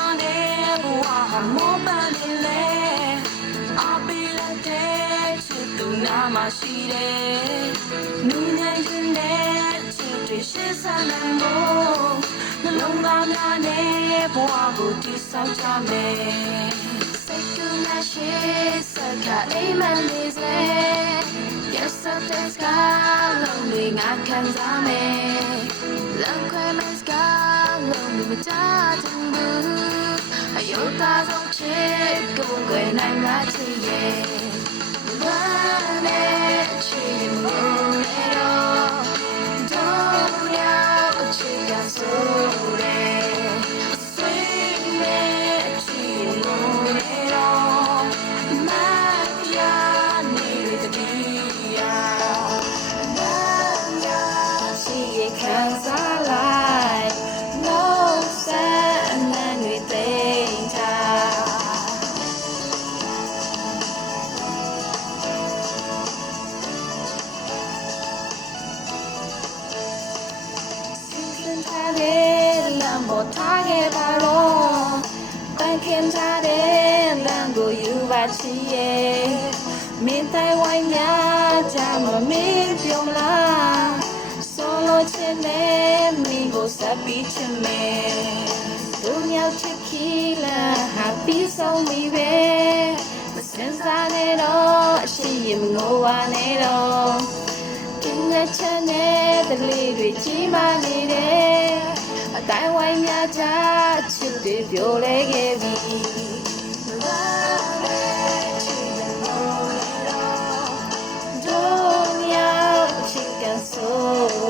များနဲ့ဘဝဟာမောပန်းနေလေအပီလက်တဲ့ချစ်သူနာမရှိတယ်နူးညံ့ရင်တဲ့ချစ်တွေရှေ့ဆက်နိုင်ဖို့နှလုံးသားများနဲ့ဘဝကိုတည်ဆောက်ကြမယ်စိတ်ကူးနဲ့ရှေ့ဆက်ခါအိမ်မက်နေစေ Yesterday sky lonely ငါခံစားမယ်လမ်းခွဲမဲ့ sky lonely မကြတဲ့ဘူးအယုဒ္ဓဆုံးချစ်ကိုယ်ကိုယ်နိုင်မှချစ်ရဲ့ဝမ်းနဲ့ချစ်လို့ရတော့don't know ချစ်ကဆိုတယ်ဆွေးနဲ့ချစ်လို့ရတော့မပြနေတဲ့တည်းရာနာညာချစ်ခံစားလိုက် no sad and we think Lambo target baro Banking tade lango you bachiye Min tai wai nya jama min pyong la Solo chene min go sabi cheme Do nyao chikila happy song mi be Masin sa ne do shi yim ngo wa ne do Kinga chane the li chi ma ni de အတိုင်းဝိုင်းများချချစ်တွေပြိုလဲခဲ့ပြီတို့မြောက်ချစ်ကဆို